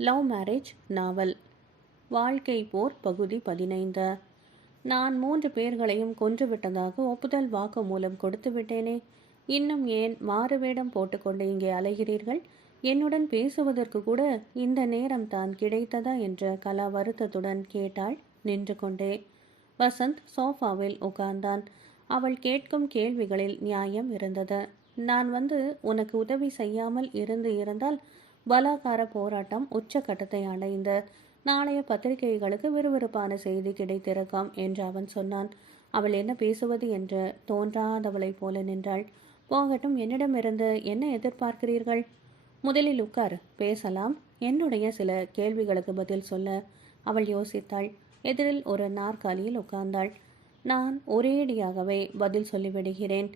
Love marriage நாவல் வாழ்க்கை போர் பகுதி 15. நான் 3 பேர்களையும் கொன்றுவிட்டதாக ஒப்புதல் வாக்கு மூலம் கொடுத்து விட்டேனே, இன்னும் ஏன் மாறுவேடம் போட்டுக்கொண்டு இங்கே அலைகிறீர்கள்? என்னுடன் பேசுவதற்கு கூட இந்த நேரம் தான் கிடைத்ததா என்ற கலா வருத்தத்துடன் கேட்டாள் நின்று கொண்டே. வசந்த் சோஃபாவில் உட்கார்ந்தான். அவள் கேட்கும் கேள்விகளில் நியாயம் இருந்தது. நான் வந்து உனக்கு உதவி செய்யாமல் இருந்தால் பலாகார போராட்டம் உச்சக்கட்டத்தை அடைந்து நாளைய பத்திரிகைகளுக்கு விறுவிறுப்பான செய்தி கிடைத்திருக்கும் என்று அவன் சொன்னான். அவள் என்ன பேசுவது என்று தோன்றாதவளைப் போல நின்றாள். போகட்டும், என்னிடமிருந்து என்ன எதிர்பார்க்கிறீர்கள்? முதலில் உட்கார், பேசலாம். என்னுடைய சில கேள்விகளுக்கு பதில் சொல்ல. அவள் யோசித்தாள். எதிரில் ஒரு நாற்காலியில் உட்கார்ந்தாள். நான் ஒரேடியாகவே பதில் சொல்லிவிடுகிறேன்.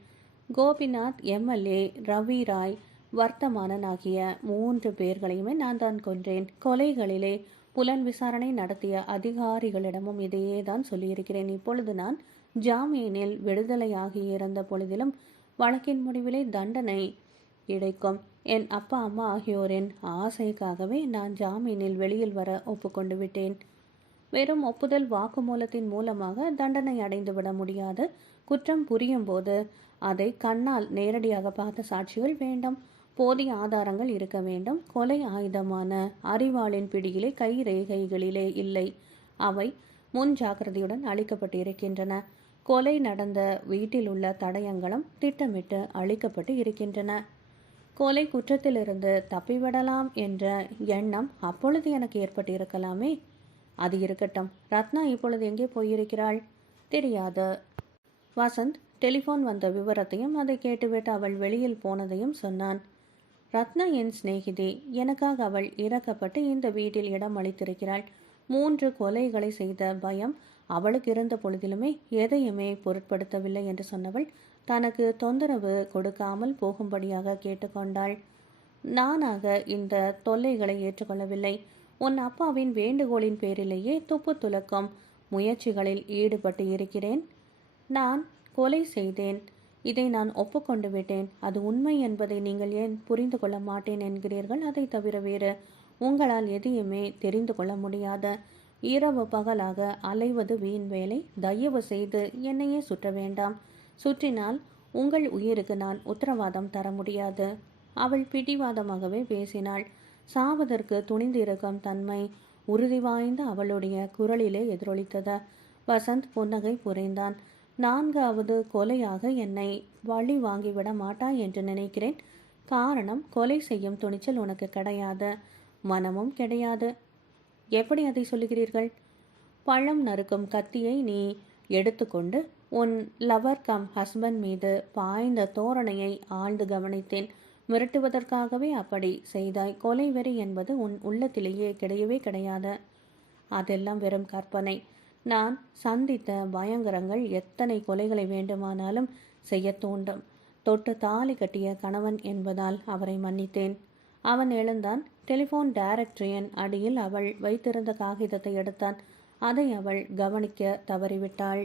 கோபிநாத், எம்எல்ஏ, ரவி ராய், வர்த்தமானன் ஆகிய 3 பேர்களையுமே நான் தான் கொன்றேன். கொலைகளிலே புலன் விசாரணை நடத்திய அதிகாரிகளிடமும் இதையே தான் சொல்லியிருக்கிறேன். இப்பொழுது நான் ஜாமீனில் விடுதலையாகியிருந்த பொழுதிலும் வழக்கின் முடிவிலே தண்டனை கிடைக்கும். என் அப்பா அம்மா ஆகியோரின் ஆசைக்காகவே நான் ஜாமீனில் வெளியில் வர ஒப்புக்கொண்டு விட்டேன். வெறும் ஒப்புதல் வாக்குமூலத்தின் மூலமாக தண்டனை அடைந்துவிட முடியாது. குற்றம் புரியும் போது அதை கண்ணால் நேரடியாக பார்த்த சாட்சிகள் வேண்டும். போதிய ஆதாரங்கள் இருக்க வேண்டும். கொலை ஆயுதமான அரிவாளின் பிடியிலே கை ரேகைகளிலே இல்லை. அவை முன் ஜாக்கிரதையுடன் அளிக்கப்பட்டிருக்கின்றன. கொலை நடந்த வீட்டில் உள்ள தடயங்களும் திட்டமிட்டு அளிக்கப்பட்டு இருக்கின்றன. கொலை குற்றத்திலிருந்து தப்பிவிடலாம் என்ற எண்ணம் அப்பொழுது எனக்கு ஏற்பட்டிருக்கலாமே. அது இருக்கட்டும். ரத்னா இப்பொழுது எங்கே போயிருக்கிறாள்? தெரியாது. வசந்த் டெலிஃபோன் வந்த விவரத்தையும் அதை கேட்டுவிட்டு அவள் வெளியில் போனதையும் சொன்னான். ரத்னா என் சிநேகிதி. எனக்காக அவள் இறக்கப்பட்டு இந்த வீட்டில் இடம் அளித்திருக்கிறாள். 3 கொலைகளை செய்த பயம் அவளுக்கு இருந்த பொழுதிலுமே எதையுமே பொருட்படுத்தவில்லை என்று சொன்னவள் தனக்கு தொந்தரவு கொடுக்காமல் போகும்படியாக கேட்டுக்கொண்டாள். நானாக இந்த தொல்லைகளை ஏற்றுக்கொள்ளவில்லை. உன் அப்பாவின் வேண்டுகோளின் பேரிலேயே துப்பு துலக்கும் முயற்சிகளில் ஈடுபட்டு இருக்கிறேன். நான் கொலை செய்தேன். இதை நான் ஒப்புக்கொண்டு விட்டேன். அது உண்மை என்பதை நீங்கள் ஏன் புரிந்து கொள்ள மாட்டேன் என்கிறீர்கள்? அதை தவிர வேறு உங்களால் எதையுமே தெரிந்து கொள்ள முடியாத இரவு பகலாக அலைவது வீண் வேலை. தயவு செய்து என்னையே சுற்ற வேண்டாம். சுற்றினால் உங்கள் உயிருக்கு நான் உத்தரவாதம் தர முடியாது. அவள் பிடிவாதமாகவே பேசினாள். சாவதற்கு துணிந்திருக்கும் தன்மை உறுதி வாய்ந்த அவளுடைய குரலிலே எதிரொலித்தது. வசந்த் புன்னகை புரிந்தான். 4வது கொலையாக என்னை வழி வாங்கிவிட மாட்டாய் என்று நினைக்கிறேன். காரணம், கொலை செய்யும் துணிச்சல் உனக்கு கிடையாது, மனமும் கிடையாது. எப்படி அதை சொல்லுகிறீர்கள்? பழம் நறுக்கும் கத்தியை நீ எடுத்துக்கொண்டு உன் லவர் கம் ஹஸ்பண்ட் மீது பாய்ந்த தோரணையை ஆழ்ந்து கவனித்தேன். மிரட்டுவதற்காகவே அப்படி செய்தாய். கொலை வெறி என்பது உன் உள்ளத்திலேயே கிடையவே கிடையாது. அதெல்லாம் வெறும் கற்பனை. நான் சந்தித்த பயங்கரங்கள் எத்தனை கொலைகளை வேண்டுமானாலும் செய்ய தூண்டும். தொட்டு தாலி கட்டிய கணவன் என்பதால் அவரை மன்னித்தேன். அவன் எழுந்தான். டெலிஃபோன் டைரக்டரியின் அடியில் அவள் வைத்திருந்த காகிதத்தை எடுத்தான். அதை அவள் கவனிக்க தவறிவிட்டாள்.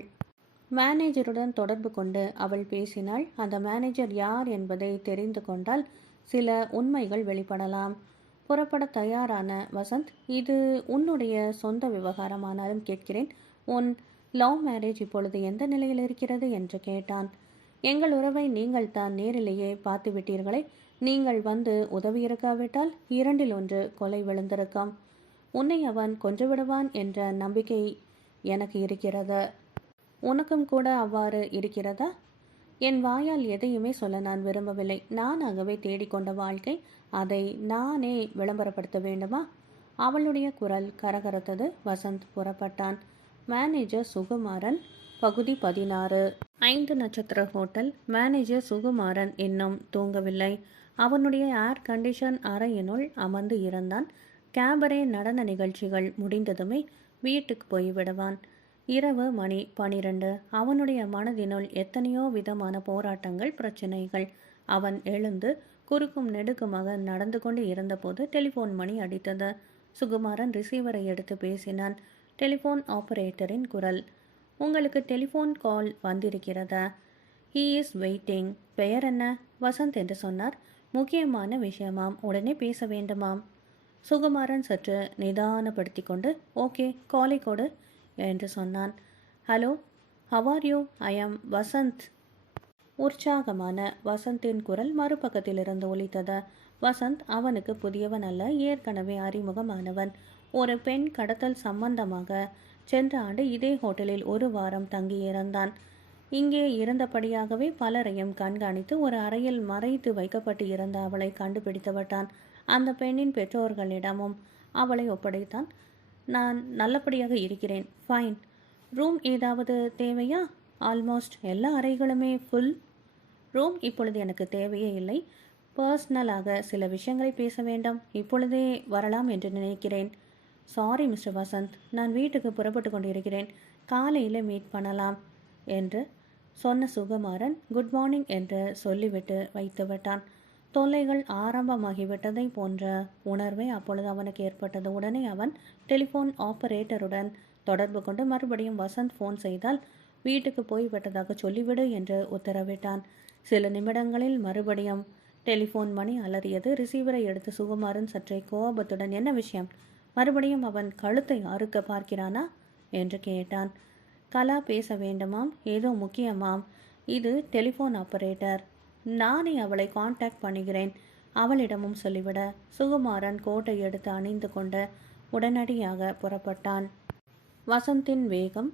மேனேஜருடன் தொடர்பு கொண்டு அவள் பேசினாள். அந்த மேனேஜர் யார் என்பதை தெரிந்து கொண்டால் சில உண்மைகள் வெளிப்படலாம். புறப்பட தயாரான வசந்த், இது உன்னுடைய சொந்த விவகாரமானாலும் கேட்கிறேன். உன் லவ் மேரேஜ் இப்பொழுது எந்த நிலையில் இருக்கிறது என்று கேட்டான். எங்கள் உறவை நீங்கள் தான் நேரிலேயே பார்த்து விட்டீர்களே. நீங்கள் வந்து உதவி இருக்காவிட்டால் 2ல் 1 கொலை விழுந்திருக்கும். உன்னை அவன் கொன்றுவிடுவான் என்ற நம்பிக்கை எனக்கு இருக்கிறது. உனக்கும் கூட அவ்வாறு இருக்கிறதா? என் வாயால் எதையுமே சொல்ல நான் விரும்பவில்லை. நானாகவே தேடிக்கொண்ட வாழ்க்கை. அதை நானே விளம்பரப்படுத்த வேண்டுமா? அவளுடைய குரல் கரகரத்தது. வசந்த் புறப்பட்டான். மேனேஜர் சுகுமாரன். பகுதி 16. 5 நட்சத்திர ஹோட்டல். மேனேஜர் சுகுமாரன் இன்னும் தூங்கவில்லை. அவனுடைய ஏர் கண்டிஷன் அறையினுள் அமர்ந்து இருந்தான். கேபரே நடன நிகழ்ச்சிகள் முடிந்ததுமே வீட்டுக்கு போய்விடுவான். இரவு மணி 12. அவனுடைய மனதினுள் எத்தனையோ விதமான போராட்டங்கள், பிரச்சனைகள். அவன் எழுந்து குறுக்கும் நெடுக்குமாக நடந்து கொண்டு இருந்தபோது டெலிஃபோன் மணி அடித்தது. சுகுமாரன் ரிசீவரை எடுத்து பேசினான். டெலிஃபோன் ஆபரேட்டரின் குரல். உங்களுக்கு டெலிஃபோன் கால் வந்திருக்கிறதா? He is waiting. பெயர் என்ன? வசந்த் என்று சொன்னார். முக்கியமான விஷயமாம், உடனே பேச வேண்டுமாம். சுகுமாரன் சற்று நிதானப்படுத்தி கொண்டு ஓகே காலை கொடு என்று சொன்னான். Hello, how are you? I am Vasanth. உற்சாகமான வசந்தின் குரல் மறுபக்கத்திலிருந்து ஒலித்தது. வசந்த் அவனுக்கு புதியவன் அல்ல, ஏற்கனவே அறிமுகமானவன். ஒரு பெண் கடத்தல் சம்பந்தமாக சென்ற ஆண்டு இதே ஹோட்டலில் 1 வாரம் தங்கியிருந்தான். இங்கே இருந்தபடியாகவே பலரையும் கண்காணித்து ஒரு அறையில் மறைத்து வைக்கப்பட்டு இருந்த அவளை கண்டுபிடித்து விட்டான். அந்த பெண்ணின் பெற்றோர்களிடமும் அவளை ஒப்படைத்தான். நான் நல்லபடியாக இருக்கிறேன், ஃபைன். ரூம் ஏதாவது தேவையா? ஆல்மோஸ்ட் எல்லா அறைகளுமே ஃபுல். ரூம் இப்பொழுது எனக்கு தேவையே இல்லை. பர்சனலாக சில விஷயங்களை பேச வேண்டும். இப்பொழுதே வரலாம் என்று நினைக்கிறேன். சாரி மிஸ்டர் வசந்த், நான் வீட்டுக்கு புறப்பட்டு கொண்டிருக்கிறேன். காலையில் மீட் பண்ணலாம் என்று சொன்ன சுகுமாரன் குட் மார்னிங் என்று சொல்லிவிட்டு வைத்து விட்டான். தொல்லைகள் ஆரம்பமாகிவிட்டதை போன்ற உணர்வை அப்பொழுது அவனுக்கு ஏற்பட்டது. உடனே அவன் டெலிஃபோன் ஆபரேட்டருடன் தொடர்பு கொண்டு மறுபடியும் வசந்த் ஃபோன் செய்தால் வீட்டுக்கு போய்விட்டதாக சொல்லிவிடு என்று உத்தரவிட்டான். சில நிமிடங்களில் மறுபடியும் டெலிஃபோன் மணி அலறியது. ரிசீவரை எடுத்து சுகுமாரன் சற்றே கோபத்துடன் என்ன விஷயம்? மறுபடியும் அவன் கழுத்தை அறுக்க பார்க்கிறானா என்று கேட்டான். கலா பேச வேண்டுமாம், ஏதோ முக்கியமாம். இது டெலிஃபோன் ஆபரேட்டர், நானே அவளை காண்டாக்ட் பண்ணுகிறேன், அவளிடமும் சொல்லிவிட. சுகுமாரன் கோட்டை எடுத்து அணிந்து கொண்டு உடனடியாக புறப்பட்டான். வசந்தின் வேகம்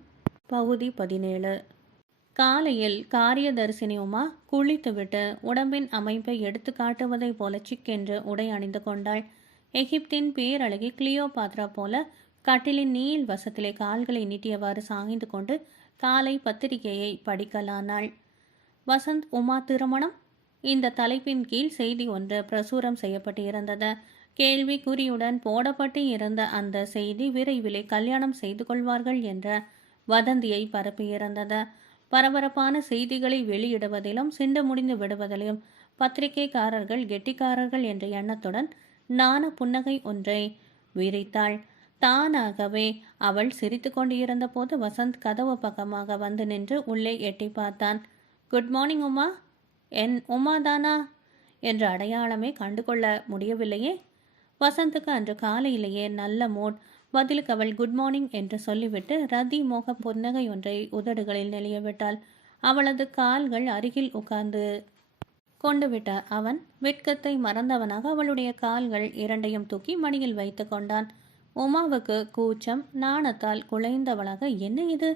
பகுதி 17. காலையில் காரியதரிசினி உமா குளித்துவிட்டு உடம்பின் அமைப்பை எடுத்து காட்டுவதைப் போல சிக்கென்று உடை அணிந்து கொண்டாள். எகிப்தின் பேரழகி கிளியோபாத்ரா போல கட்டிலின் நீள் வசத்திலே கால்களை நீட்டியவாறு சாய்ந்து கொண்டு காலை பத்திரிகையை படிக்கலானாள். வசந்த் உமா திருமணம், இந்த தலைப்பின் கீழ் செய்தி ஒன்று பிரசுரம் செய்யப்பட்டு இருந்தது. கேள்விக்குறியுடன் போடப்பட்டு இருந்த அந்த செய்தி விரைவிலே கல்யாணம் செய்து கொள்வார்கள் என்ற வதந்தியை பரப்பியிருந்தது. பரபரப்பான செய்திகளை வெளியிடுவதிலும் சிண்டு முடிந்து விடுவதிலும் பத்திரிகைக்காரர்கள் கெட்டிக்காரர்கள் என்ற எண்ணத்துடன் நாண புன்னகை ஒன்றை விரித்தாள். தானாகவே அவள் சிரித்து கொண்டிருந்த போது வசந்த் கதவு பக்கமாக வந்து நின்று உள்ளே எட்டி பார்த்தான். Good morning Uma. என் உமாதானா என்ற அடையாளமே கண்டுகொள்ள முடியவில்லையே. வசந்துக்கு அன்று காலையிலேயே நல்ல மூட். பதிலுக்கு அவள் குட் மார்னிங் என்று சொல்லிவிட்டு ரதி மோக புன்னகை ஒன்றை உதடுகளில் நெளியவிட்டாள். அவளது கால்கள் அருகில் உட்கார்ந்து கொண்டு விட்ட அவன் வெட்கத்தை மறந்தவனாக அவளுடைய கால்கள் இரண்டையும் தூக்கி மடியில் வைத்து கொண்டான். உமாவுக்கு கூச்சம் நாணத்தால் குலைந்தவளாக என்ன இது,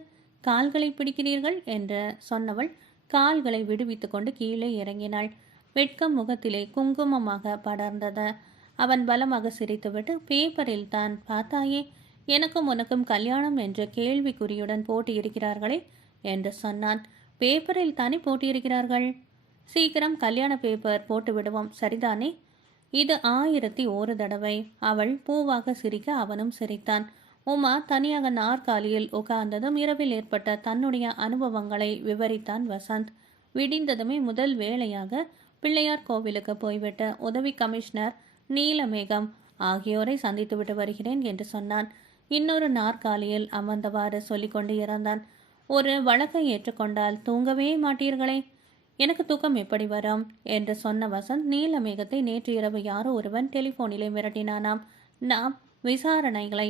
கால்களை பிடிக்கிறீர்கள் என்று சொன்னவள் கால்களை விடுவித்து கொண்டு கீழே இறங்கினாள். வெட்கம் முகத்திலே குங்குமமாக படர்ந்தது. அவன் பலமாக சிரித்துவிட்டு பேப்பரில் தான் பார்த்தாயே, எனக்கும் உனக்கும் கல்யாணம் என்று கேள்விக்குறியுடன் போட்டியிருக்கிறார்களே என்று சொன்னான். பேப்பரில் தானே போட்டியிருக்கிறார்கள், சீக்கிரம் கல்யாண பேப்பர் போட்டு விடுவோம், சரிதானே? இது 1001 தடவை. அவள் பூவாக சிரிக்க அவனும் சிரித்தான். உமா தனியாக நாற்காலியில் உட்கார்ந்ததும் இரவில் ஏற்பட்ட தன்னுடைய அனுபவங்களை விவரித்தான் வசந்த். விடிந்ததுமே முதல் வேளையாக பிள்ளையார் கோவிலுக்கு போய்விட்ட உதவி கமிஷனர் நீலமேகம் ஆகியோரை சந்தித்துவிட்டு வருகிறேன் என்று சொன்னான். இன்னொரு நாற்காலியில் அமர்ந்தவாறு சொல்லிக்கொண்டு இருந்தான். ஒரு வழக்கை ஏற்றுக்கொண்டால் தூங்கவே மாட்டீர்களே, எனக்கு தூக்கம் எப்படி வரும் என்று சொன்ன வசந்த் நீலமேகத்தை நேற்று இரவு யாரோ ஒருவன் டெலிஃபோனிலே மிரட்டினானாம். நாம் விசாரணைகளை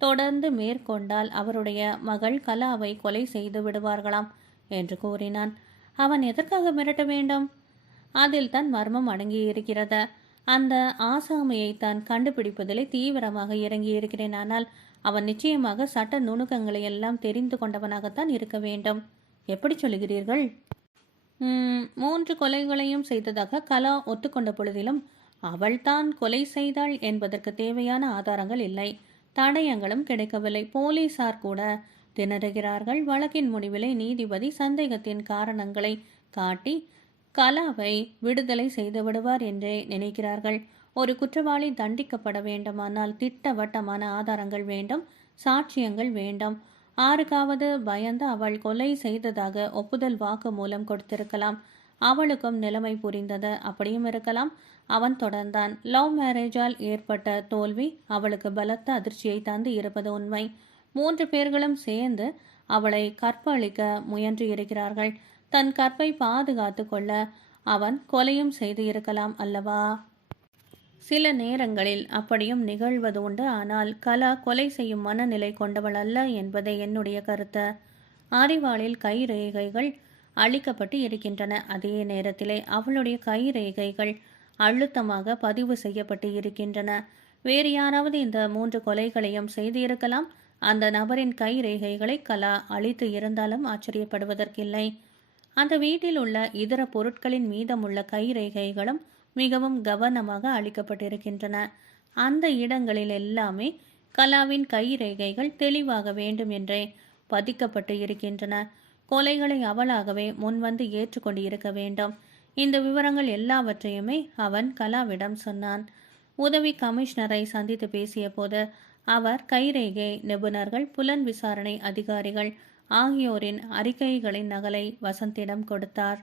தொடர்ந்து மேற்கொண்டால் அவருடைய மகள் கலாவை கொலை செய்து விடுவார்களாம் என்று கூறினான். அவன் எதற்காக மிரட்ட வேண்டும்? அதில் தான் மர்மம் அடங்கியிருக்கிறது. அந்த ஆசாமியை தான் கண்டுபிடிப்பதிலே தீவிரமாக இறங்கியிருக்கிறேன். ஆனால் அவன் நிச்சயமாக சட்ட நுணுக்கங்களை எல்லாம் தெரிந்து கொண்டவனாகத்தான் இருக்க வேண்டும். எப்படி சொல்லுகிறீர்கள்? 3 கொலைகளையும் செய்ததாக கலா ஒத்துக்கொண்ட பொழுதிலும் அவள்தான் கொலை செய்தாள் என்பதற்கு தேவையான ஆதாரங்கள் இல்லை, தடயங்களும் கிடைக்கவில்லை. போலீசார் கூட திணறுகிறார்கள். வழக்கின் முடிவிலே நீதிபதி சந்தேகத்தின் காரணங்களை காட்டி கலாவை விடுதலை செய்து விடுவார் என்றே நினைக்கிறார்கள். ஒரு குற்றவாளி தண்டிக்கப்பட வேண்டுமானால் திட்டவட்டமான ஆதாரங்கள் வேண்டும், சாட்சியங்கள் வேண்டும். 6வது பயந்து அவள் கொலை செய்ததாக ஒப்புதல் வாக்கு மூலம் கொடுத்திருக்கலாம். அவளுக்கும் நிலைமை புரிந்தது. அப்படியும் இருக்கலாம். அவன் தொடர்ந்தான். லவ் மேரேஜால் ஏற்பட்ட தோல்வி அவளுக்கு பலத்த அதிர்ச்சியை தந்து இருப்பது உண்மை. 3 பேர்களும் சேர்ந்து அவளை கற்பழிக்க முயன்று இருக்கிறார்கள். தன் கற்பை பாதுகாத்து கொள்ள அவன் கொலையும் செய்து இருக்கலாம் அல்லவா? சில நேரங்களில் அப்படியும் நிகழ்வது உண்டு. ஆனால் கலா கொலை செய்யும் மனநிலை கொண்டவள் அல்ல என்பதே என்னுடைய கருத்து. அறிவாளில் கை ரேகைகள் அழிக்கப்பட்டு இருக்கின்றன. அதே நேரத்திலே அவளுடைய கை ரேகைகள் அழுத்தமாக பதிவு செய்யப்பட்டு இருக்கின்றன. வேறு யாராவது இந்த 3 கொலைகளையும் செய்திருக்கலாம். அந்த நபரின் கை ரேகைகளை கலா அழித்து இருந்தாலும் ஆச்சரியப்படுவதற்கில்லை. அந்த வீட்டில் உள்ள இதர பொருட்களின் மீதமுள்ள கை ரேகைகளும் மிகவும் கவனமாக அளிக்கப்பட்டிருக்கின்றன. அந்த இடங்களில் எல்லாமே கலாவின் கை ரேகைகள் தெளிவாக வேண்டும் என்றே பதிக்கப்பட்டு இருக்கின்றன. கொலைகளை அவளாகவே முன்வந்து ஏற்றுக்கொண்டு இருக்க வேண்டும். இந்த விவரங்கள் எல்லாவற்றையுமே அவன் கலாவிடம் சொன்னான். உதவி கமிஷனரை சந்தித்து பேசிய போது அவர் கைரேகை நிபுணர்கள், புலன் விசாரணை அதிகாரிகள் ஆகியோரின் அறிக்கைகளின் நகலை வசந்திடம் கொடுத்தார்.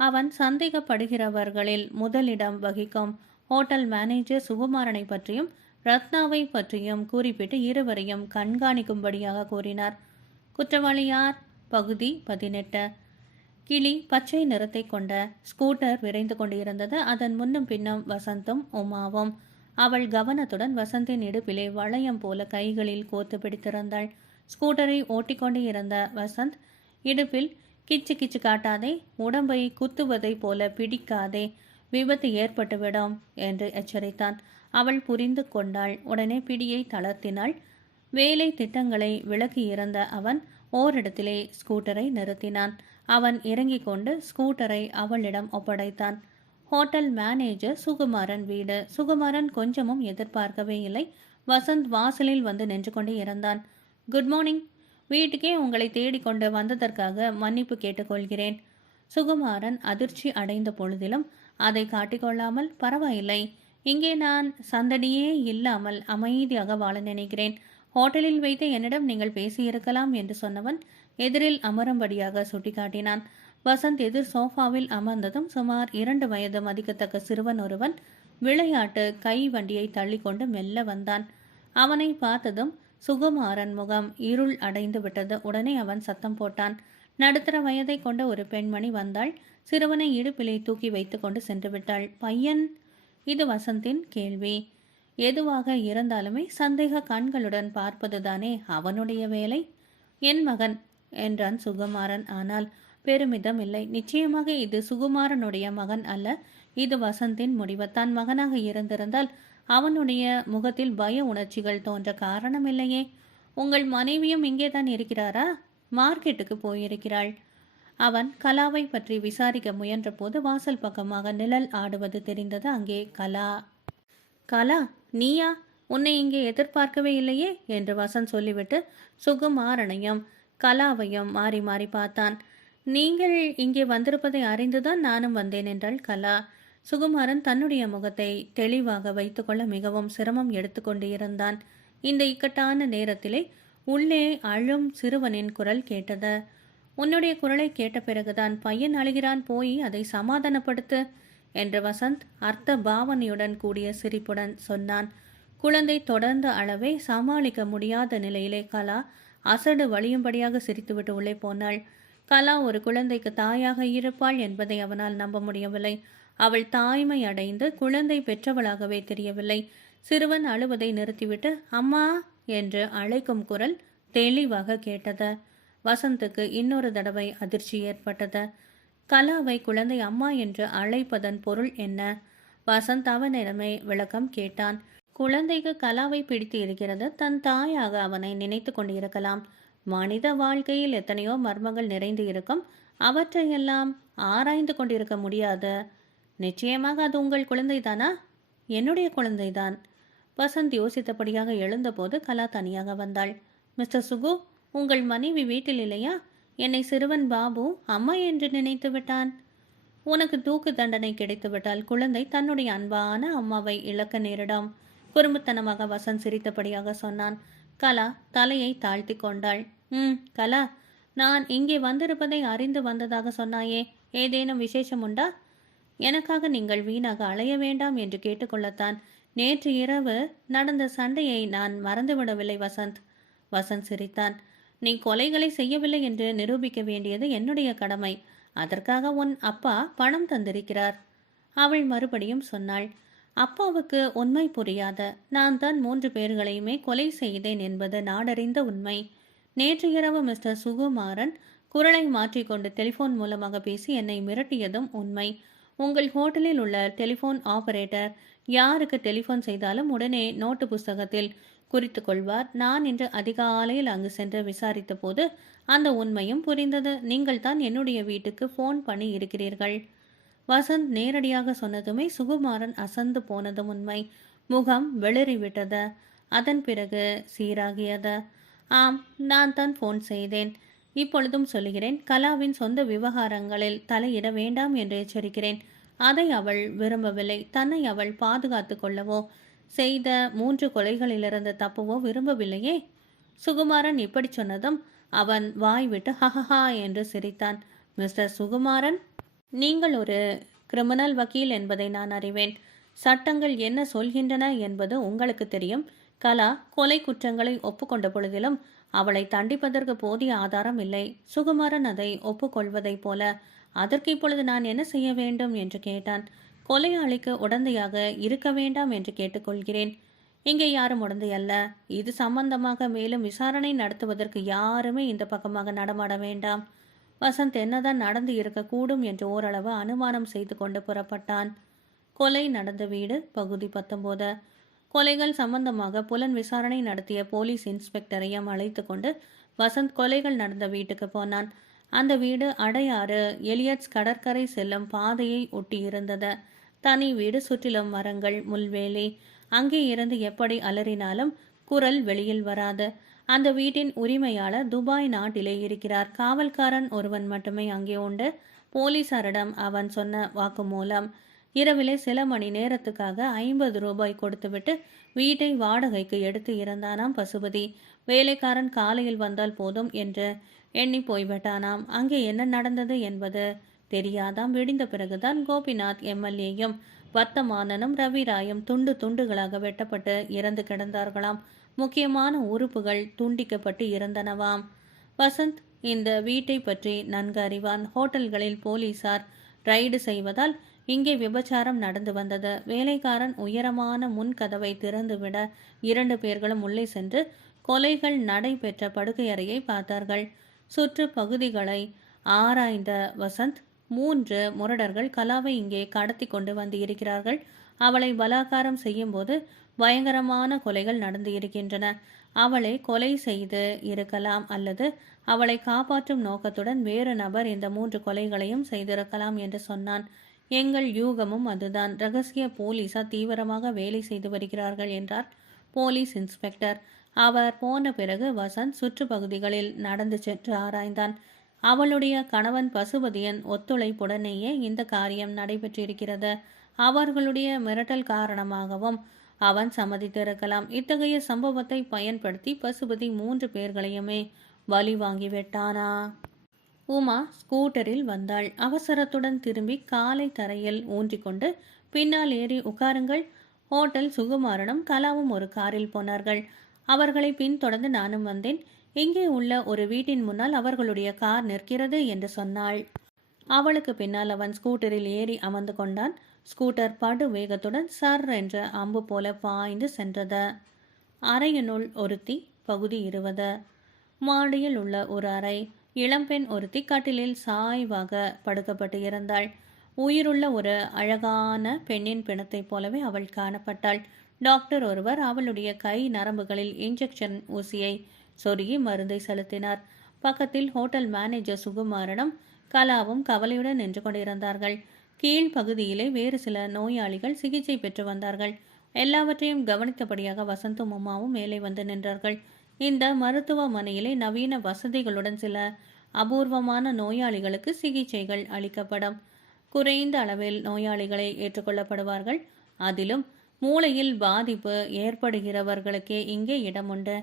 அவன் சந்தேகப்படுகிறவர்களில் முதலிடம் வகிக்கும் ஹோட்டல் மேனேஜர் சுகுமாரனை பற்றியும் ரத்னாவை பற்றியும் குறிப்பிட்டு இருவரையும் கண்காணிக்கும்படியாக கூறினார். குற்றவாளி யார்? பகுதி 18. கிளி பச்சை நிறத்தை கொண்ட ஸ்கூட்டர் விரைந்து கொண்டிருந்தது. அதன் முன்னும் பின்னும் வசந்தும் உமாவும். அவள் கவனத்துடன் வசந்தின் இடுப்பிலே வளையம் போல கைகளில் கோத்து பிடித்திருந்தாள். ஸ்கூட்டரை ஓட்டிக்கொண்டே இருந்த வசந்த் இடுப்பில் கிச்சு கிச்சு காட்டாதே, உடம்பை குத்துவதை போல பிடிக்காதே, விபத்து ஏற்பட்டுவிடும் என்று எச்சரித்தான். அவள் புரிந்து கொண்டாள். உடனே பிடியை தளர்த்தினாள். வேலை திட்டங்களை விளக்கியிருந்த அவன் ஓரிடத்திலே ஸ்கூட்டரை நிறுத்தினான். அவன் இறங்கிக் கொண்டு ஸ்கூட்டரை அவளிடம் ஒப்படைத்தான். ஹோட்டல் மேனேஜர் சுகுமாரன் வீடு. சுகுமாரன் கொஞ்சமும் எதிர்பார்க்கவே இல்லை. வசந்த் வாசலில் வந்து நின்று கொண்டே இருந்தான். Good morning. வீட்டுக்கே உங்களை தேடிக்கொண்டு வந்ததற்காக மன்னிப்பு கேட்டுக்கொள்கிறேன். சுகுமாரன் அதிர்ச்சி அடைந்த பொழுதிலும் அதை காட்டிக்கொள்ளாமல், பரவாயில்லை, இங்கே நான் சந்தடியே இல்லாமல் அமைதியாக வாழ நினைக்கிறேன். ஹோட்டலில் வைத்து என்னிடம் நீங்கள் பேசியிருக்கலாம் என்று சொன்னவன் எதிரில் அமரும்படியாக சுட்டிக்காட்டினான். வசந்த் எதிர் சோஃபாவில் அமர்ந்ததும் சுமார் 2 வயது மதிக்கத்தக்க சிறுவன் ஒருவன் விளையாட்டு கை வண்டியை தள்ளிக்கொண்டு மெல்ல வந்தான். அவனை பார்த்ததும் சுகுமாரன் முகம் இருள் அடைந்து விட்டது. உடனே அவன் சத்தம் போட்டான். நடுத்தர வயதை கொண்ட ஒரு பெண்மணி வந்தாள். சிறுவனை இடுப்பிலே தூக்கி வைத்து கொண்டு சென்று விட்டாள். பையன்? இது வசந்தின் கேள்வி. எதுவாக இருந்தாலுமே சந்தேக கண்களுடன் பார்ப்பதுதானே அவனுடைய வேலை. என் மகன் என்றான் சுகுமாரன். ஆனால் பெருமிதம் இல்லை. நிச்சயமாக இது சுகுமாரனுடைய மகன் அல்ல. இது வசந்தின் முடிவு. தன் மகனாக இருந்திருந்தால் அவனுடைய முகத்தில் பய உணர்ச்சிகள் தோன்ற காரணமில்லையே. உங்கள் மனைவியும் இங்கேதான் இருக்கிறாரா? மார்க்கெட்டுக்கு போயிருக்கிறாள். அவன் கலாவை பற்றி விசாரிக்க முயன்ற போது வாசல் பக்கமாக நிழல் ஆடுவது தெரிந்தது. அங்கே கலா. கலா, நீயா? உன்னை இங்கே எதிர்பார்க்கவே இல்லையே என்று வசந்த் சொல்லிவிட்டு சுகுமாரனையும் கலாவையும் மாறி மாறி பார்த்தான். நீங்கள் இங்கே வந்திருப்பதை அறிந்துதான் நானும் வந்தேன் என்றாள் கலா. சுகுமாரன் தன்னுடைய முகத்தை தெளிவாக வைத்துக்கொள்ள மிகவும் சிரமம் எடுத்துக்கொண்டு இருந்தான். இந்த இக்கட்டான நேரத்திலே உள்ளே அழும் சிறுவனின் குரல் கேட்டது. உன்னுடைய குரலை கேட்ட பிறகுதான் பையன் அழுகிறான், போய் அதை சமாதானப்படுத்து என்று வசந்த் அர்த்த பாவனையுடன் கூடிய சிரிப்புடன் சொன்னான். குழந்தை தொடர்ந்த அளவை சமாளிக்க முடியாத நிலையிலே கலா அசடு வழியும்படியாக சிரித்துவிட்டு உள்ளே போனாள். கலா ஒரு குழந்தைக்கு தாயாக இருப்பாள் என்பதை அவனால் நம்ப முடியவில்லை. அவள் தாய்மை அடைந்து குழந்தை பெற்றவளாகவே தெரியவில்லை. சிறுவன் அழுவதை நிறுத்திவிட்டு அம்மா என்று அழைக்கும் குரல் தெளிவாக கேட்டது. வசந்துக்கு இன்னொரு தடவை அதிர்ச்சி ஏற்பட்டது. கலாவை குழந்தை அம்மா என்று அழைப்பதன் பொருள் என்ன? வசந்த் அவனிடமே விளக்கம் கேட்டான். குழந்தைக்கு கலாவை பிடித்து இருக்கிறது. தன் தாயாக அவனை நினைத்து கொண்டிருக்கலாம். மனித வாழ்க்கையில் எத்தனையோ மர்மங்கள் நிறைந்து இருக்கும். அவற்றையெல்லாம் ஆராய்ந்து கொண்டிருக்க முடியாது. நிச்சயமாக அது உங்கள் குழந்தைதானா? என்னுடைய குழந்தைதான். வசந்த் யோசித்தபடியாக எழுந்தபோது கலா தனியாக வந்தாள். மிஸ்டர் சுகு, உங்கள் மனைவி வீட்டில் இல்லையா? என்னை சிறுவன் பாபு அம்மா என்று நினைத்து விட்டான். உனக்கு தூக்கு தண்டனை கிடைத்துவிட்டால் குழந்தை தன்னுடைய அன்பான அம்மாவை இழக்க நேரிடும். குறும்புத்தனமாக வசந்த் சிரித்தபடியாக சொன்னான். கலா தலையை தாழ்த்தி கொண்டாள். கலா, நான் இங்கே வந்திருப்பதை அறிந்து வந்ததாக சொன்னாயே, ஏதேனும் விசேஷம் உண்டா? எனக்காக நீங்கள் வீணாக அலைய வேண்டாம் என்று கேட்டுக்கொள்ளத்தான். நேற்று இரவு நடந்த சண்டையை நான் மறந்துவிடவில்லை வசந்த். வசந்த் சிரித்தான். நீ கொலைகளை செய்யவில்லை என்று நிரூபிக்க வேண்டியது என்னுடைய கடமை. அதற்காக உன் அப்பா பணம் தந்திருக்கிறார். அவள் மறுபடியும் சொன்னாள். அப்பாவுக்கு உண்மை புரியாத நான் தான் 3 பேர்களையுமே கொலை செய்தேன் என்பது நாடறிந்த உண்மை. நேற்று இரவு மிஸ்டர் சுகுமாரன் குரலை மாற்றிக்கொண்டு டெலிஃபோன் மூலமாக பேசி என்னை மிரட்டியதும் உண்மை. உங்கள் ஹோட்டலில் உள்ள டெலிஃபோன் ஆபரேட்டர் யாருக்கு டெலிஃபோன் செய்தாலும் உடனே நோட்டு புஸ்தகத்தில் குறித்து கொள்வார். நான் இன்று அதிகாலையில் அங்கு சென்று விசாரித்த போது அந்த உண்மையும் புரிந்தது. நீங்கள் தான் என்னுடைய வீட்டுக்கு ஃபோன் பண்ணி இருக்கிறீர்கள். வசந்த் நேரடியாக சொன்னதுமே சுகுமாரன் அசந்து போனதும் உண்மை. முகம் வெளிறிவிட்டது. அதன் பிறகு சீராகியது. ஆம், நான் தான் ஃபோன் செய்தேன். இப்பொழுதும் சொல்லுகிறேன், கலாவின் சொந்த விவகாரங்களில் தலையிட வேண்டாம் என்று எச்சரிக்கிறேன். அதை அவள் விரும்பவில்லை. தன்னை அவள் பாதுகாத்து கொள்ளவோ செய்த 3 கொலைகளிலிருந்து தப்பவோ விரும்பவில்லையே. சுகுமாரன் இப்படி சொன்னதும் அவன் வாய் விட்டு ஹஹஹா என்று சிரித்தான். மிஸ்டர் சுகுமாரன், நீங்கள் ஒரு கிரிமினல் வக்கீல் என்பதை நான் அறிவேன். சட்டங்கள் என்ன சொல்கின்றன என்பது உங்களுக்கு தெரியும். கலா கொலை குற்றங்களை ஒப்புக்கொண்ட பொழுதிலும் அவளை தண்டிப்பதற்கு போதிய ஆதாரம் இல்லை. சுகுமாரன் அதை ஒப்புக்கொள்வதைப் போல அதற்கு இப்பொழுது நான் என்ன செய்ய வேண்டும் என்று கேட்டான். கொலையாளிக்கு உடந்தையாக இருக்க வேண்டாம் என்று கேட்டுக்கொள்கிறேன். இங்கே யாரும் உடந்தை அல்ல. இது சம்பந்தமாக மேலும் விசாரணை நடத்துவதற்கு யாருமே இந்த பக்கமாக நடமாட வேண்டாம். வசந்த் என்னதான் நடந்து இருக்கக்கூடும் என்று ஓரளவு அனுமானம் செய்து கொண்டு புறப்பட்டான். கொலை நடந்த வீடு, பகுதி 19. கொலைகள் சம்பந்தமாக புலன் விசாரணை நடத்திய போலீஸ் இன்ஸ்பெக்டரையும் அழைத்து கொண்டு வசந்த் கொலைகள் நடந்த வீட்டுக்கு போனான். அந்த வீடு அடையாறு எலியட்ஸ் கடற்கரை செல்லும் பாதையை ஒட்டி இருந்தது. தனி வீடு, சுற்றிலும் மரங்கள், முள்வேலி. அங்கே இருந்து எப்படி அலறினாலும் குரல் வெளியில் வராது. அந்த வீட்டின் உரிமையாளர் துபாய் நாட்டிலே இருக்கிறார். காவல்காரன் ஒருவன் மட்டுமே அங்கே உண்டு. போலீசாரிடம் அவன் சொன்ன வாக்குமூலம், இரவிலே சில மணி நேரத்துக்காக 50 ரூபாய் கொடுத்துவிட்டு வீட்டை வாடகைக்கு எடுத்து இருந்தானாம் பசுபதி. வேலைக்காரன் காலையில் வந்தால் போதும் என்று எண்ணி போய்விட்டானாம். அங்கே என்ன நடந்தது என்பது தெரியாதாம். விடிந்த பிறகுதான் கோபிநாத் எம்எல்ஏயும் வர்த்தமானனும் ரவிராயும் துண்டு துண்டுகளாக வெட்டப்பட்டு இறந்து கிடந்தார்களாம். முக்கியமான உறுப்புகள் துண்டிக்கப்பட்டு இருந்தனவாம். வசந்த் இந்த வீட்டை பற்றி நன்கு அறிவான். ஹோட்டல்களில் போலீசார் ரைடு செய்வதால் இங்கே விபச்சாரம் நடந்து வந்தது. வேலைக்காரன் உயரமான முன் கதவை திறந்துவிட 2 பேர்களும் உள்ளே சென்று கொலைகள் நடைபெற்ற படுக்கை அறையை பார்த்தார்கள். சுற்று பகுதிகளை ஆராய்ந்த வசந்த், 3 முரடர்கள் கலாவை இங்கே கடத்தி கொண்டு வந்து இருக்கிறார்கள். அவளை பலாத்காரம் செய்யும் போது பயங்கரமான கொலைகள் நடந்து இருக்கின்றன. அவளை கொலை செய்து இருக்கலாம், அல்லது அவளை காப்பாற்றும் நோக்கத்துடன் வேறு நபர் இந்த 3 கொலைகளையும் செய்திருக்கலாம் என்று சொன்னான். எங்கள் யூகமும் அதுதான். ரகசிய போலீசார் தீவிரமாக வேலை செய்து வருகிறார்கள் என்றார் போலீஸ் இன்ஸ்பெக்டர். அவர் போன பிறகு வசந்த் சுற்றுப்பகுதிகளில் நடந்து சென்று ஆராய்ந்தான். அவளுடைய கணவன் பசுபதியின் ஒத்துழைப்புடனேயே இந்த காரியம் நடைபெற்றிருக்கிறது. அவர்களுடைய மிரட்டல் காரணமாகவும் அவன் சம்மதித்திருக்கலாம். இத்தகைய சம்பவத்தை பயன்படுத்தி பசுபதி 3 பேர்களையுமே பலி வாங்கிவிட்டானா? உமா ஸ்கூட்டரில் வந்தாள். அவசரத்துடன் திரும்பி காலை தரையில் ஊன்றிக்கொண்டு பின்னால் ஏறி உட்காருங்கள். ஹோட்டல் சுகுமாரனும் கலாவும் ஒரு காரில் போனார்கள். அவர்களை பின்தொடர்ந்து நானும் வந்தேன். இங்கே உள்ள ஒரு வீட்டின் முன்னால் அவர்களுடைய கார் நிற்கிறது என்று சொன்னாள். அவளுக்கு பின்னால் அவன் ஸ்கூட்டரில் ஏறி அமர்ந்து கொண்டான். ஸ்கூட்டர் படு வேகத்துடன் சர் என்ற அம்பு போல பாய்ந்து சென்றது. அறையினுள் ஒருத்தி, பகுதி 20. மாடியில் உள்ள ஒரு அறை. இளம்பெண் ஒருத்தி கட்டிலில் சாய்வாக படுக்கப்பட்டு இருந்தாள். உயிருள்ள ஒரு அழகான பெண்ணின் பிணத்தைப் போலவே அவள் காணப்பட்டாள். டாக்டர் ஒருவர் அவளுடைய கை நரம்புகளில் இன்ஜெக்ஷன் ஊசியை சொருகி மருந்தை செலுத்தினார். பக்கத்தில் ஹோட்டல் மேனேஜர் சுகுமாரனும் கலாவும் கவலையுடன் நின்று கொண்டிருந்தார்கள். கீழ்ப்பகுதியிலே வேறு சில நோயாளிகள் சிகிச்சை பெற்று வந்தார்கள். எல்லாவற்றையும் கவனித்தபடியாக வசந்தும் உமாவும் மேலே வந்து நின்றார்கள். இந்த மருத்துவமனையிலே நவீன வசதிகளுடன் சில அபூர்வமான நோயாளிகளுக்கு சிகிச்சைகள் அளிக்கப்படும். குறைந்த அளவில் நோயாளிகளை ஏற்றுக்கொள்ளப்படுவார்கள். அதிலும் மூளையில் பாதிப்பு ஏற்படுகிறவர்களுக்கே இங்கே இடம் உண்டு.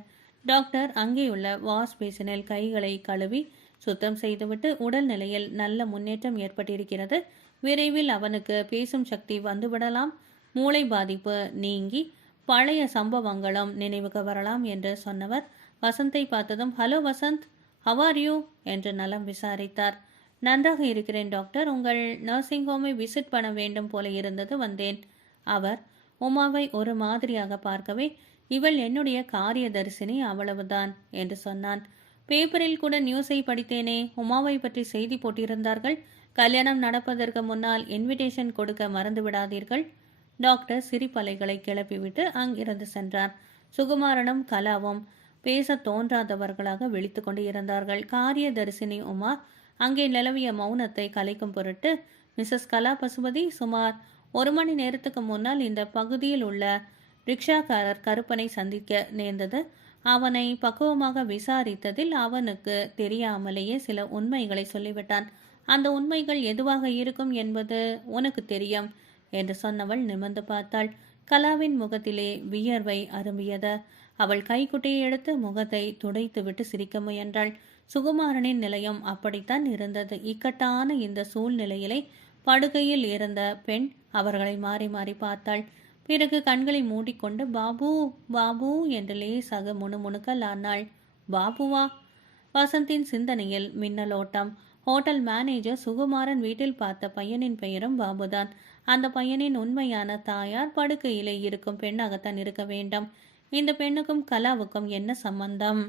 டாக்டர் அங்கேயுள்ள வாஷ் பேசினில் கைகளை கழுவி சுத்தம் செய்துவிட்டு, உடல் நிலையில் நல்ல முன்னேற்றம் ஏற்பட்டிருக்கிறது, விரைவில் அவனுக்கு பேசும் சக்தி வந்துவிடலாம், மூளை பாதிப்பு நீங்கி பழைய சம்பவங்களும் நினைவுக்கு வரலாம் என்று சொன்னவர் வசந்தை பார்த்ததும், hello Vasanth, have are you என்று நலம் விசாரித்தார். நன்றாக இருக்கிறேன் டாக்டர், உங்கள் நர்சிங் ஹோமை விசிட் பண்ண வேண்டும் போல இருந்தது, வந்தேன். அவர் உமாவை ஒரு மாதிரியாக பார்க்கவே, இவள் என்னுடைய காரியதரிசினி, அவ்வளவுதான் என்று சொன்னான். பேப்பரில் கூட நியூஸை படித்தேனே, உமாவை பற்றி செய்தி போட்டிருந்தார்கள். கல்யாணம் நடப்பதற்கு முன்னால் இன்விடேஷன் கொடுக்க மறந்து விடாதீர்கள். டாக்டர் சிரிப்பலைகளை கிளப்பிவிட்டு அங்கிருந்து சென்றார். சுகுமாரனும் கலாவும் பேச தோன்றாதவர்களாக விழித்து கொண்டு இருந்தார்கள். காரியதரிசினி உமா அங்கே நிலவிய மௌனத்தை கலைக்கும் பொருட்டு, மிஸ்ஸஸ் கலா பசுபதி, சுமார் 1 மணி நேரத்துக்கு முன்னால் இந்த பகுதியில் உள்ள ரிக்ஷாக்காரர் கருப்பனை சந்திக்க நேர்ந்தது. அவனை பக்குவமாக விசாரித்ததில் அவனுக்கு தெரியாமலேயே சில உண்மைகளை சொல்லிவிட்டான். அந்த உண்மைகள் எதுவாக இருக்கும் என்பது உனக்கு தெரியும் என்று சொன்னவள் நிமிர்ந்து பார்த்தாள். கலாவின் முகத்திலே வியர்வை அரும்பியது. அவள் கைக்குட்டையை எடுத்து முகத்தை துடைத்துவிட்டு சிரிக்க முயன்றாள். சுகுமாரனின் நிலையம் அப்படித்தான் இருந்தது. இக்கட்டான இந்த சூழ்நிலையிலே படுக்கையில் இருந்த பெண் அவர்களை மாறி மாறி பார்த்தாள். பிறகு கண்களை மூடிக்கொண்டு பாபு பாபு என்று லேசாக முணுமுணுக்கலானாள். பாபுவா? வசந்தின் சிந்தனையில் மின்னலோட்டம். ஹோட்டல் மேனேஜர் சுகுமாரன் வீட்டில் பார்த்த பையனின் பெயரும் பாபுதான். அந்த பையனின் உண்மையான தாயார் படுக்கையிலே இருக்கும் பெண்ணாகத்தான் இருக்க வேண்டும். இந்த பெண்ணுக்கும் கலாவுக்கும் என்ன சம்பந்தம்?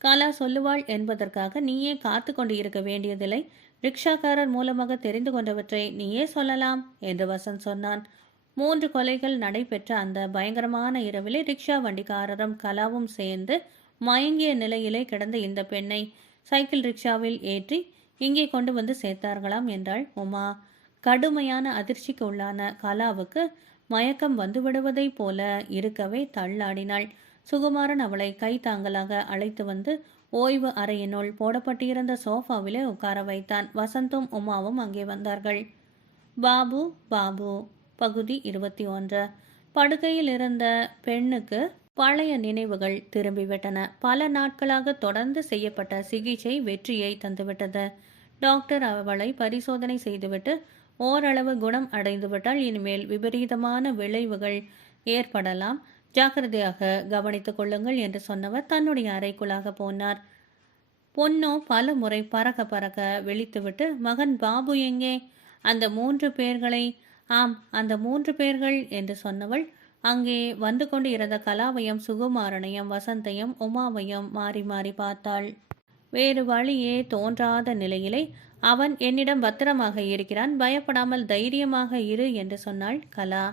கலா சொல்லுவாள் என்பதற்காக நீயே காத்து கொண்டு இருக்க வேண்டியதில்லை. ரிக்ஷாக்காரர் மூலமாக தெரிந்து கொண்டவற்றை நீயே சொல்லலாம் என்று வசந்த் சொன்னான். 3 கொலைகள் நடைபெற்ற அந்த பயங்கரமான இரவிலே ரிக்ஷா வண்டிக்காரரும் கலாவும் சேர்ந்து மயங்கிய நிலையிலே கிடந்த இந்த பெண்ணை சைக்கிள் ரிக்ஷாவில் ஏற்றி இங்கே கொண்டு வந்து சேர்த்தார்களாம் என்றாள் உமா. கடுமையான அதிர்ச்சிக்கு உள்ளான கலாவுக்கு மயக்கம் வந்துவிடுவதைப் போல இருக்கவே தள்ளாடினாள். சுகுமாரன் அவளை கைத்தாங்கலாக அழைத்து வந்து ஓய்வு அறையினுள் போடப்பட்டிருந்த சோஃபாவிலே உட்கார வைத்தான். வசந்தும் உமாவும் அங்கே வந்தார்கள். பாபு பாபு பகுதி 21. படுக்கையில் இருந்த பெண்ணுக்கு பழைய நினைவுகள் திரும்பிவிட்டன. பல நாட்களாக தொடர்ந்து செய்யப்பட்ட சிகிச்சை வெற்றியை தந்துவிட்டது. டாக்டர் அவளை பரிசோதனை செய்துவிட்டு ஓரளவு குணம் அடைந்துவிட்டால் இனிமேல் விபரீதமான விளைவுகள் ஏற்படலாம், ஜாக்கிரதையாக கவனித்துக் கொள்ளுங்கள் என்று சொன்னவர் தன்னுடைய அறைக்குள்ளாக போனார். பொன்னோ பல முறை பறக்க பறக்க விழித்துவிட்டு, மகன் பாபு எங்கே? அந்த 3 பேர்களை, ஆம் அந்த 3 பேர்கள் என்று சொன்னவள் அங்கே வந்து கொண்டு இருந்த கலாவையும் சுகுமாரனையும் வசந்தையும் உமாவையும் மாறி மாறி பார்த்தாள். வேறு வழியே தோன்றாத நிலையிலே, அவன் என்னிடம் பத்திரமாக இருக்கிறான், பயப்படாமல் தைரியமாக இரு என்று சொன்னாள் கலா.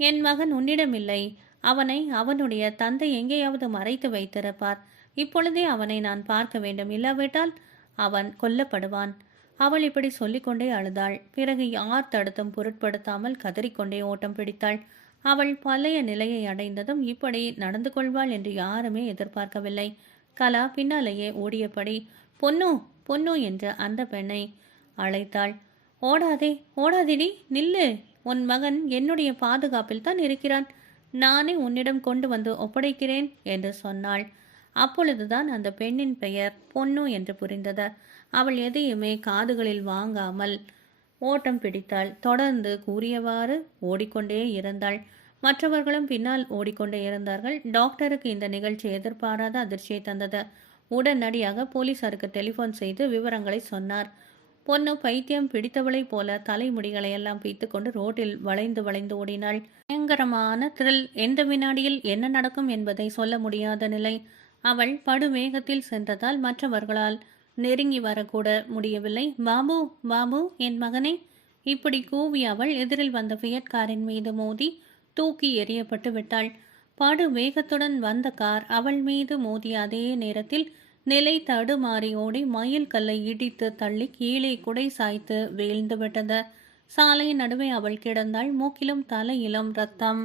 என் மகன் உன்னிடம் இல்லை, அவனை அவனுடைய தந்தை எங்கேயாவது மறைத்து வைத்திருப்பார். இப்பொழுதே அவனை நான் பார்க்க வேண்டும், இல்லாவிட்டால் அவன் கொல்லப்படுவான். அவள் இப்படி சொல்லிக்கொண்டே அழுதாள். பிறகு யார் தடுத்தும் பொருட்படுத்தாமல் கதறிக்கொண்டே ஓட்டம் பிடித்தாள். அவள் பழைய நிலையை அடைந்ததும் இப்படி நடந்து கொள்வாள் என்று யாருமே எதிர்பார்க்கவில்லை. கலா பின்னாலேயே ஓடியபடி பொன்னு பொன்னு என்று அந்த பெண்ணை அழைத்தாள். ஓடாதே ஓடாதேடி, நில்லு, உன் மகன் என்னுடைய பாதுகாப்பில் தான் இருக்கிறான், நானே உன்னிடம் கொண்டு வந்து ஒப்படைக்கிறேன் என்று சொன்னாள். அப்பொழுதுதான் அந்த பெண்ணின் பெயர் பொன்னு என்று புரிந்தது. அவள் எதையுமே காதுகளில் வாங்காமல் ஓட்டம் பிடித்தாள். தொடர்ந்து கூறியவாறு ஓடிக்கொண்டே இருந்தாள். மற்றவர்களும் பின்னால் ஓடிக்கொண்டே இருந்தார்கள். டாக்டருக்கு இந்த நிகழ்ச்சி எதிர்பாராத அதிர்ச்சியை தந்தது. உடனடியாக போலீசாருக்கு டெலிஃபோன் செய்து விவரங்களை சொன்னார். பொண்ணு பைத்தியம் பிடித்தவளைப் போல தலைமுடிகளை எல்லாம் பீத்து கொண்டு ரோட்டில் வளைந்து வளைந்து ஓடினாள். பயங்கரமான த்ரில். எந்த வினாடியில் என்ன நடக்கும் என்பதை சொல்ல முடியாத நிலை. அவள் படுவேகத்தில் சென்றதால் மற்றவர்களால் நெருங்கி வரக்கூட முடியவில்லை. பாபு பாபு என் மகனே, இப்படி கூவி அவள் எதிரில் வந்த ஃபியட் காரின் மீது மோதி தூக்கி எறியப்பட்டு விட்டாள். படு வேகத்துடன் வந்த கார் அவள் மீது மோதிய அதே நேரத்தில் நிலை தடுமாறி ஓடி மயில் கல்லை இடித்து தள்ளி கீழே குடை சாய்த்து வீழ்ந்து விட்டது. சாலையின் நடுவே அவள் கிடந்தாள். மூக்கிலும் தலையிலும் ரத்தம்.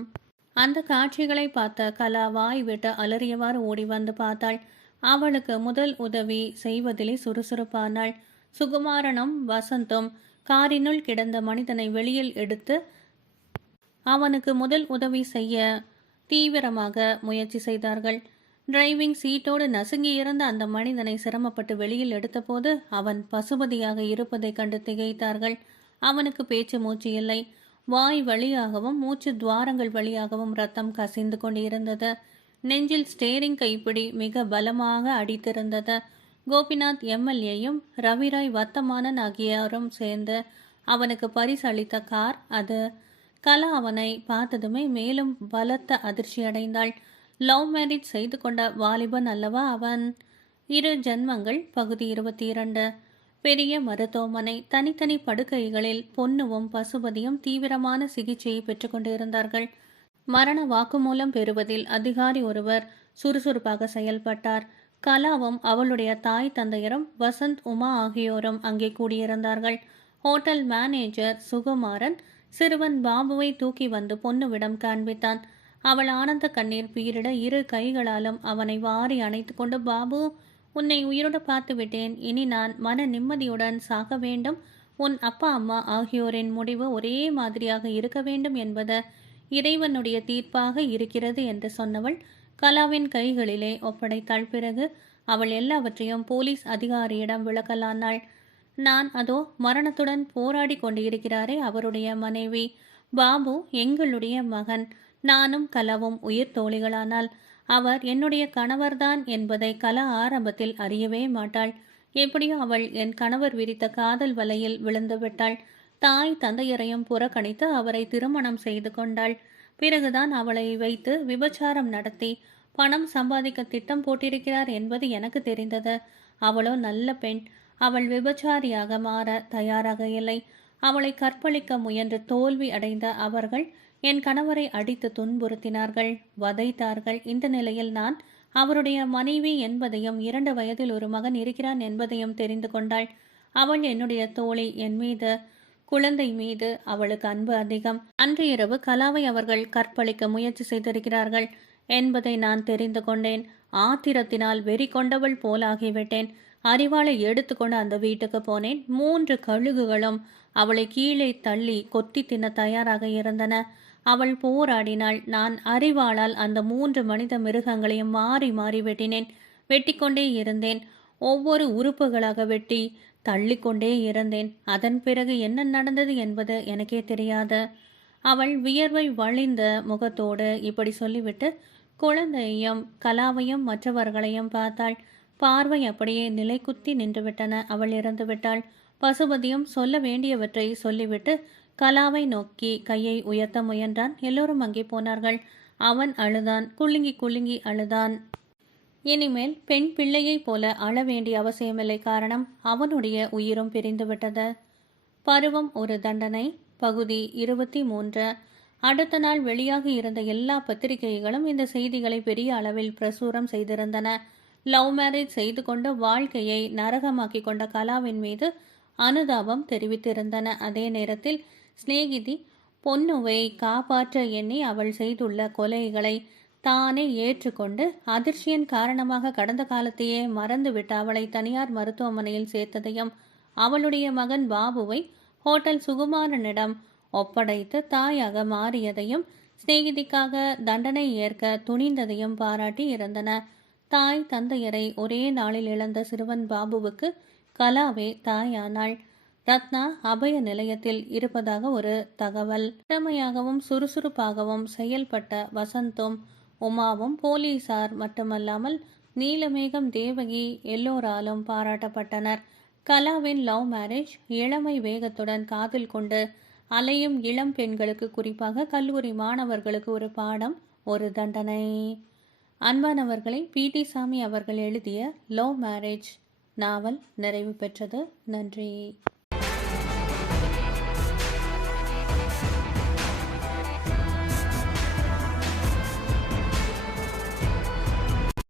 அந்த காட்சிகளை பார்த்த கலா வாய் விட்டு அலறியவாறு ஓடி வந்து பார்த்தாள். அவளுக்கு முதல் உதவி செய்வதிலே சுறுசுறுப்பானாள். சுகுமாரனும் வசந்தும் காரினுள் கிடந்த மனிதனை வெளியில் எடுத்து அவனுக்கு முதல் உதவி செய்ய தீவிரமாக முயற்சி செய்தார்கள். டிரைவிங் சீட்டோடு நசுங்கி இருந்த அந்த மனிதனை சிரமப்பட்டு வெளியில் எடுத்தபோது அவன் பசுபதியாக இருப்பதை கண்டு திகைத்தார்கள். அவனுக்கு பேச்சு மூச்சு இல்லை. வாய் வழியாகவும் மூச்சு துவாரங்கள் வழியாகவும் ரத்தம் கசிந்து கொண்டிருந்தது. நெஞ்சில் ஸ்டேரிங் கைப்பிடி மிக பலமாக அடித்திருந்தது. கோபிநாத் எம்எல்ஏயும் ரவிராய் வர்த்தமானன் ஆகியோரும் சேர்ந்து அவனுக்கு பரிசளித்த கார் அது. கலா அவனை பார்த்ததுமே மேலும் பலத்த அதிர்ச்சி அடைந்தாள். லவ் மேரேஜ் செய்து கொண்ட வாலிபன் அல்லவா அவன். இரு ஜென்மங்கள் பகுதி 22. பெரிய மருத்துவமனை. தனித்தனி படுக்கைகளில் பொன்னுவும் பசுபதியும் தீவிரமான சிகிச்சையை பெற்றுக்கொண்டிருந்தார்கள். மரண வாக்குமூலம் பெறுவதில் அதிகாரி ஒருவர் சுறுசுறுப்பாக செயல்பட்டார். கலாவும் அவளுடைய தாய் தந்தையரும் வசந்த், உமா ஆகியோரும் அங்கே கூடியிருந்தார்கள். ஹோட்டல் மேனேஜர் சுகுமாரன் சிறுவன் பாபுவை தூக்கி வந்து பொன்னுவிடம் காண்பித்தான். அவள் ஆனந்த கண்ணீர் பீரிட இரு கைகளாலும் அவனை வாரி அணைத்து கொண்டு, பாபு, உன்னை உயிரோடு பார்த்து விட்டேன். இனி நான் மன நிம்மதியுடன் சாக வேண்டும். உன் அப்பா அம்மா ஆகியோரின் முடிவு ஒரே மாதிரியாக இருக்க வேண்டும் என்பது இறைவனுடைய தீர்ப்பாக இருக்கிறது என்று சொன்னவள் கலாவின் கைகளிலே ஒப்படைத்தாள். பிறகு அவள் எல்லாவற்றையும் போலீஸ் அதிகாரியிடம் விளக்கலானாள். நான் அதோ மரணத்துடன் போராடி கொண்டிருக்கிறாரே அவருடைய மனைவி. பாபு எங்களுடைய மகன். நானும் கலாவும் உயிர் தோழிகளானால் அவர் என்னுடைய கணவர்தான் என்பதை கலா ஆரம்பத்தில் அறியவே மாட்டாள். எப்படியோ அவள் என் கணவர் விரித்த காதல் வலையில் விழுந்து விட்டாள். தாய் தந்தையரையும் புறக்கணித்து அவரை திருமணம் செய்து கொண்டாள். பிறகுதான் அவளை வைத்து விபச்சாரம் நடத்தி பணம் சம்பாதிக்க திட்டம் போட்டிருக்கிறார் என்பது எனக்கு தெரிந்தது. அவளோ நல்ல பெண். அவள் விபச்சாரியாக மாற தயாராக இல்லை. அவளை கற்பழிக்க முயன்று தோல்வி அடைந்த அவர்கள் என் கணவரை அடித்து துன்புறுத்தினார்கள், வதைத்தார்கள். இந்த நிலையில் நான் அவருடைய மனைவி என்பதையும் 2 வயதில் ஒரு மகன் இருக்கிறான் என்பதையும் தெரிந்து கொண்டாள். அவள் என்னுடைய தோழி. என் மீது, குழந்தை மீது அவளுக்கு அன்பு அதிகம். அன்று இரவு கலாவை அவர்கள் கற்பழிக்க முயற்சி செய்திருக்கிறார்கள் என்பதை நான் தெரிந்து கொண்டேன். ஆத்திரத்தினால் வெறி கொண்டவள் போலாகிவிட்டேன். அறிவாளை எடுத்துக்கொண்டு அந்த வீட்டுக்கு போனேன். 3 கழுகுகளும் அவளை கீழே தள்ளி கொத்தி தின்ன தயாராக இருந்தன. அவள் போராடினாள். நான் அறிவாளால் அந்த 3 மனித மிருகங்களையும் மாறி மாறி வெட்டினேன். வெட்டிக்கொண்டே இருந்தேன். ஒவ்வொரு உறுப்புகளாக வெட்டி தள்ளிக்கொண்டே இருந்தேன். அதன் பிறகு என்ன நடந்தது என்பது எனக்கே தெரியாது. அவள் வியர்வை வழிந்த முகத்தோடு இப்படி சொல்லிவிட்டு குழந்தையையும் கலாவையும் மற்றவர்களையும் பார்த்தாள். பார்வை அப்படியே நிலைக்குத்தி நின்றுவிட்டன. அவள் இறந்து விட்டாள். பசுபதியும் சொல்ல வேண்டியவற்றை சொல்லிவிட்டு கலாவை நோக்கி கையை உயர்த்த முயன்றான். எல்லோரும் அங்கே போனார்கள். அவன் அழுதான். குலுங்கி குலுங்கி அழுதான். இனிமேல் பெண் பிள்ளையைப் போல அழ வேண்டிய அவசியமில்லை. காரணம், அவனுடைய உயிரும் பிரிந்துவிட்டது. பருவம் ஒரு தண்டனை பகுதி 23. அடுத்த நாள் வெளியாகி இருந்த எல்லா பத்திரிகைகளும் இந்த செய்திகளை பெரிய அளவில் பிரசுரம் செய்திருந்தன. லவ் மேரேஜ் செய்து கொண்டு வாழ்க்கையை நரகமாக்கி கொண்ட கலாவின் மீது அனுதாபம் தெரிவித்திருந்தன. அதே நேரத்தில் சிநேகிதி பொன்னுவை காப்பாற்ற எண்ணி அவள் செய்துள்ள கொலைகளை தானே ஏற்றுக்கொண்டு அதிர்ச்சியின் காரணமாக கடந்த காலத்தையே மறந்துவிட்டு அவளை தனியார் மருத்துவமனையில் சேர்த்ததையும் அவளுடைய மகன் பாபுவை ஹோட்டல் சுகுமாரனிடம் ஒப்படைத்து தாயாக மாறியதையும் சிநேகிதிக்காக தண்டனை ஏற்க துணிந்ததையும் பாராட்டி இருந்தன. தாய் தந்தையரை ஒரே நாளில் இழந்த சிறுவன் பாபுவுக்கு கலாவே தாயானாள். ரத்னா அபய நிலையத்தில் இருப்பதாக ஒரு தகவல். திறமையாகவும் சுறுசுறுப்பாகவும் செயல்பட்ட வசந்தும் உமாவும் போலீசார் மட்டுமல்லாமல் நீலமேகம், தேவகி எல்லோராலும் பாராட்டப்பட்டனர். கலாவின் லவ் மேரேஜ் இளமை வேகத்துடன் காதல் கொண்டு அலையும் இளம் பெண்களுக்கு, குறிப்பாக கல்லூரி மாணவர்களுக்கு ஒரு பாடம், ஒரு தண்டனை. அன்பானவர்களை, பி.டி. சாமி அவர்கள் எழுதிய லவ் மேரேஜ் நாவல் நிறைவு பெற்றது. நன்றி.